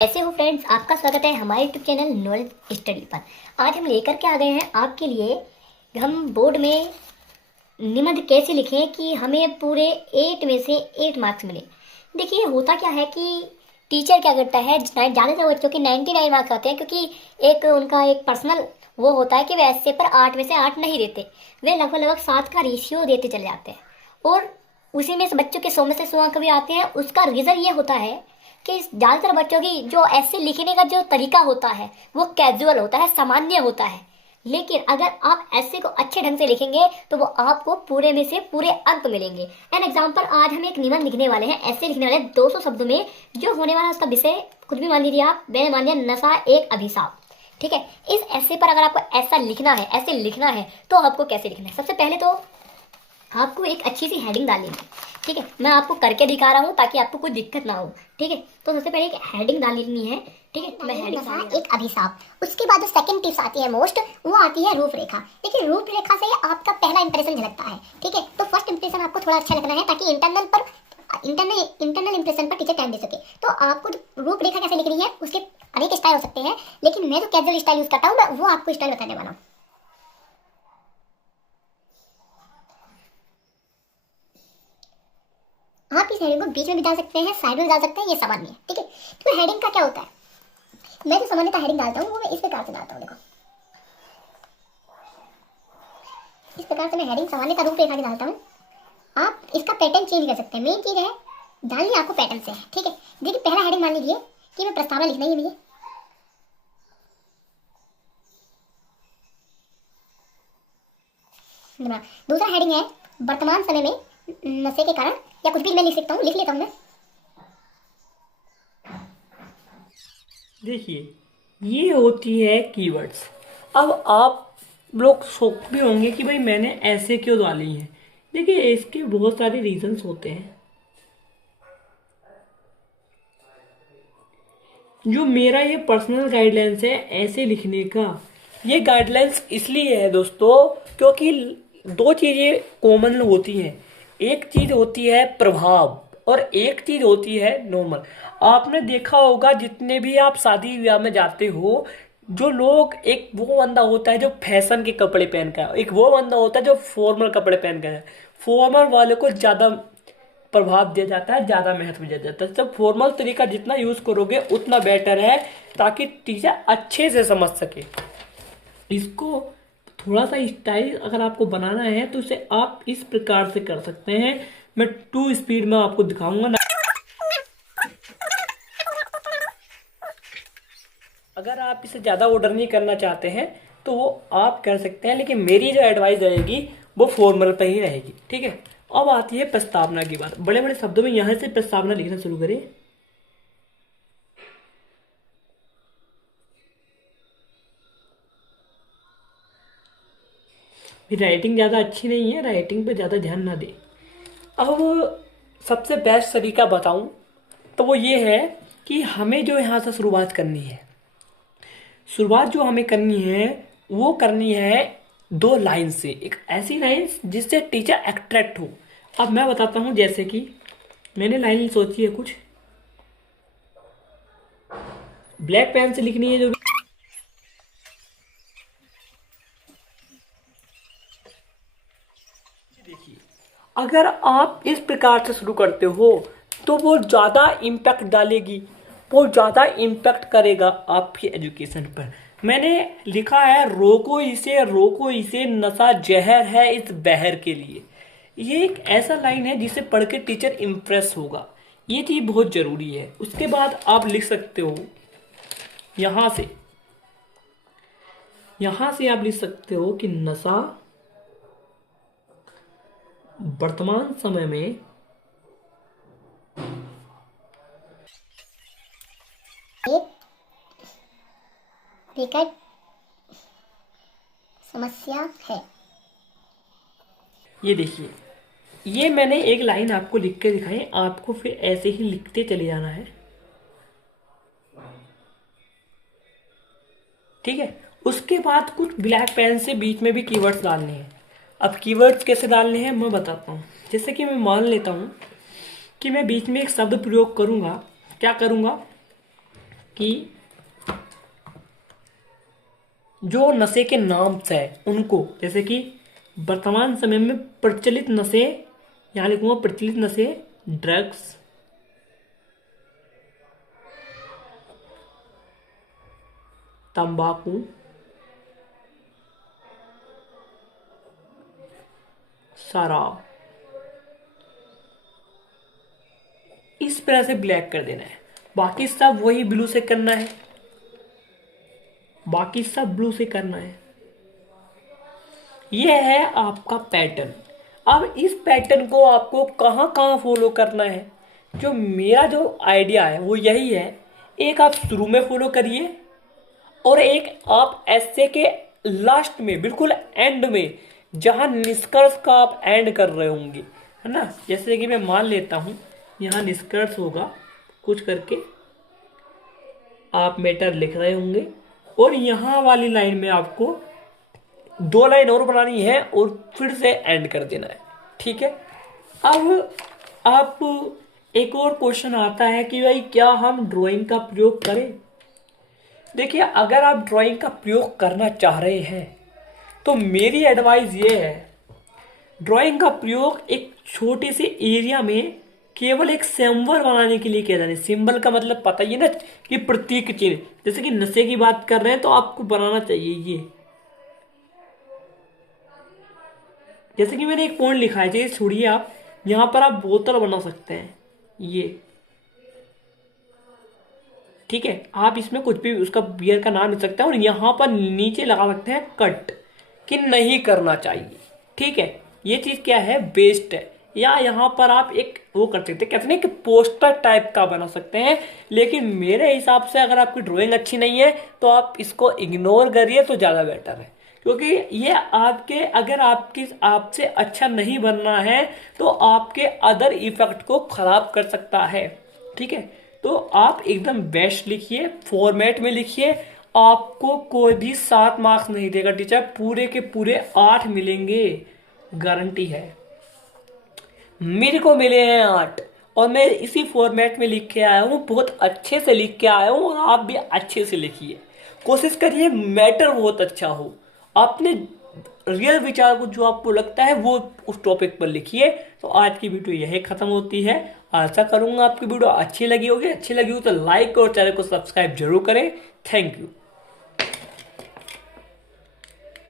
कैसे हो फ्रेंड्स, आपका स्वागत है हमारे यूट्यूब चैनल नॉलेज स्टडी पर। आज हम लेकर के आ गए हैं आपके लिए हम बोर्ड में निबंध कैसे लिखें कि हमें पूरे 8 में से 8 मार्क्स मिले। देखिए होता क्या है कि टीचर क्या करता है, ज़्यादातर बच्चों के 99 मार्क्स आते हैं क्योंकि एक उनका एक पर्सनल वो होता है कि वे ऐसे पर 8 में से 8 नहीं देते, वे लगभग लगभग 7 का रेशियो देते चले जाते हैं। और उसी में से बच्चों के 100 में से 100 अंक भी आते हैं। उसका रीज़न ये होता है कि ज़्यादातर बच्चों की जो ऐसे लिखने का जो तरीका होता है वो कैजुअल होता है, सामान्य होता है। लेकिन अगर आप ऐसे को अच्छे ढंग से लिखेंगे तो वो आपको पूरे में से पूरे अंक मिलेंगे। एन एग्जाम्पल, आज हम एक निबंध लिखने वाले हैं, ऐसे लिखने वाले हैं 200 शब्दों में। जो होने वाला है उसका विषय कुछ भी मान लीजिए आप, मैंने मान लिया नशा एक अभिशाप। ठीक है, इस ऐसे पर अगर आपको ऐसा लिखना है, ऐसे लिखना है तो आपको कैसे लिखना है? सबसे पहले तो आपको एक अच्छी सी हेडिंग डालनी है। ठीक है, मैं आपको करके दिखा रहा हूँ ताकि आपको कोई दिक्कत ना हो। ठीक है, तो सबसे पहले एक हेडिंग डाल लेनी है। ठीक है, मैं हेडिंग एक अभिशाप। उसके बाद जो सेकंड टिप्स आती है मोस्ट, वो आती है रूपरेखा। देखिए रूपरेखा से आपका पहला इंप्रेशन झलकता है। ठीक है, तो फर्स्ट इंप्रेशन आपको थोड़ा अच्छा लगना है ताकि इंटरनल इंप्रेशन पर टीचर टाइम दे सके। तो आपको रूपरेखा कैसे लिखनी है उसके अनेक स्टाइल हो सकते हैं, लेकिन मैं जो कैजुअल स्टाइल यूज करता हूँ मैं वो आपको स्टाइल बताने वाला हूँ। आप इस हेडिंग को बीच में भी डाल सकते हैं, साइड में डाल सकते हैं, ये सामान्य है। ठीक है, तो हेडिंग का क्या होता है, मैं जो सामान्यतः हेडिंग डालता हूँ वो मैं इस प्रकार से डालता हूँ। देखो इस प्रकार से मैं हेडिंग सामान्यतः रूपरेखा की डालता हूँ। आप इसका पैटर्न चेंज कर सकते हैं। मेन चीज है डालनी आपको पैटर्न से है। ठीक है, देखिए पहला हेडिंग मान लीजिए कि मैं प्रस्तावना लिखना ही है मुझे। दूसरा हेडिंग है वर्तमान समय में नशे के कारण, या कुछ भी मैं लिख सकता हूँ, लिख लेता हूँ मैं। देखिए ये होती है कीवर्ड्स। अब आप लोग सोच भी होंगे कि भाई मैंने ऐसे क्यों डाली हैं। देखिए इसके बहुत सारे रीजंस होते हैं। जो मेरा ये पर्सनल गाइडलाइंस है ऐसे लिखने का, ये गाइडलाइंस इसलिए है दोस्तों क्योंकि दो चीज़ें कॉमन होती हैं। एक चीज़ होती है प्रभाव और एक चीज़ होती है नॉर्मल। आपने देखा होगा जितने भी आप शादी ब्याह में जाते हो, जो लोग, एक वो बंदा होता है जो फैशन के कपड़े पहन कर, एक वो बंदा होता है जो फॉर्मल कपड़े पहन कर है। फॉर्मल वाले को ज़्यादा प्रभाव दिया जाता है, ज़्यादा महत्व दिया जाता है। जब फॉर्मल तरीका जितना यूज़ करोगे उतना बेटर है ताकि टीचर अच्छे से समझ सके इसको। थोड़ा सा स्टाइल अगर आपको बनाना है तो इसे आप इस प्रकार से कर सकते हैं। मैं 2 स्पीड में आपको दिखाऊंगा ना। अगर आप इसे ज़्यादा ऑर्डर नहीं करना चाहते हैं तो वो आप कर सकते हैं, लेकिन मेरी जो एडवाइस रहेगी वो फॉर्मल पे ही रहेगी। ठीक है, अब आती है प्रस्तावना की बात। बड़े बड़े शब्दों में यहाँ से प्रस्तावना लिखना शुरू करें। राइटिंग ज़्यादा अच्छी नहीं है, राइटिंग पे ज़्यादा ध्यान ना दें। अब सबसे बेस्ट तरीका बताऊं तो वो ये है कि हमें जो यहाँ से शुरुआत करनी है, शुरुआत जो हमें करनी है वो करनी है 2 लाइन से। एक ऐसी लाइन जिससे टीचर अट्रैक्ट हो। अब मैं बताता हूँ, जैसे कि मैंने लाइन सोची है कुछ, ब्लैक पेन से लिखनी है जो भी। देखिए अगर आप इस प्रकार से शुरू करते हो तो वो ज़्यादा इम्पैक्ट डालेगी, वो ज़्यादा इम्पैक्ट करेगा आपकी एजुकेशन पर। मैंने लिखा है रोको इसे नशा जहर है इस बहर के लिए। ये एक ऐसा लाइन है जिसे पढ़ के टीचर इम्प्रेस होगा। ये चीज़ बहुत ज़रूरी है। उसके बाद आप लिख सकते हो यहाँ से, आप लिख सकते हो कि नशा वर्तमान समय में एक विकट समस्या है। ये देखिए, ये मैंने एक लाइन आपको लिख के दिखाई, आपको फिर ऐसे ही लिखते चले जाना है। ठीक है, उसके बाद कुछ ब्लैक पेन से बीच में भी कीवर्ड्स डालने हैं। अब कीवर्ड्स कैसे डालने हैं मैं बताता हूँ। जैसे कि मैं मान लेता हूँ कि मैं बीच में एक शब्द प्रयोग करूँगा। क्या करूँगा कि जो नशे के नाम है उनको, जैसे कि वर्तमान समय में प्रचलित नशे, यहाँ लिखूंगा प्रचलित नशे, ड्रग्स, तंबाकू, शराब, इस तरह से ब्लैक कर देना है। बाकी सब वही ब्लू से करना है, बाकी सब ब्लू से करना है। यह है आपका पैटर्न। अब इस पैटर्न को आपको कहाँ कहाँ फॉलो करना है, जो मेरा जो आइडिया है वो यही है। एक आप शुरू में फॉलो करिए और एक आप ऐसे के लास्ट में, बिल्कुल एंड में, जहाँ निष्कर्ष का आप एंड कर रहे होंगे, है ना। जैसे कि मैं मान लेता हूँ यहाँ निष्कर्ष होगा कुछ करके, आप मैटर लिख रहे होंगे और यहाँ वाली लाइन में आपको 2 लाइन और बनानी है और फिर से एंड कर देना है, ठीक है। अब आप एक और क्वेश्चन आता है कि भाई क्या हम ड्राइंग का प्रयोग करें। देखिए, अगर आप ड्राइंग का प्रयोग करना चाह रहे हैं तो मेरी एडवाइस ये है, ड्राइंग का प्रयोग एक छोटे से एरिया में केवल एक सिंबल बनाने के लिए किया जाता है। सिंबल का मतलब पता ही है ना कि प्रतीक चिन्ह। जैसे कि नशे की बात कर रहे हैं तो आपको बनाना चाहिए ये, जैसे कि मैंने एक पॉइंट लिखा है, जैसे छोड़िए आप, यहाँ पर आप बोतल बना सकते हैं ये, ठीक है। आप इसमें कुछ भी उसका बियर का नाम लिख सकते हैं और यहाँ पर नीचे लगा सकते हैं कट, कि नहीं करना चाहिए, ठीक है। ये चीज़ क्या है, बेस्ट है। या यहाँ पर आप एक वो कर सकते हैं, कहते हैं कि पोस्टर टाइप का बना सकते हैं। लेकिन मेरे हिसाब से अगर आपकी ड्राइंग अच्छी नहीं है तो आप इसको इग्नोर करिए तो ज़्यादा बेटर है, क्योंकि ये आपके, अगर आपसे अच्छा नहीं बनना है तो आपके अदर इफेक्ट को खराब कर सकता है, ठीक है। तो आप एकदम बेस्ट लिखिए, फॉर्मेट में लिखिए। आपको कोई भी 7 मार्क्स नहीं देगा टीचर, पूरे के पूरे 8 मिलेंगे, गारंटी है। मेरे को मिले हैं 8 और मैं इसी फॉर्मेट में लिख के आया हूँ, बहुत अच्छे से लिख के आया हूँ। और आप भी अच्छे से लिखिए, कोशिश करिए मैटर बहुत अच्छा हो। अपने रियल विचार को जो आपको लगता है वो उस टॉपिक पर लिखिए। तो आज की वीडियो यही खत्म होती है। आशा करूंगा आपकी वीडियो अच्छी लगी होगी। अच्छी लगी हो तो लाइक और चैनल को सब्सक्राइब जरूर करें। Thank you.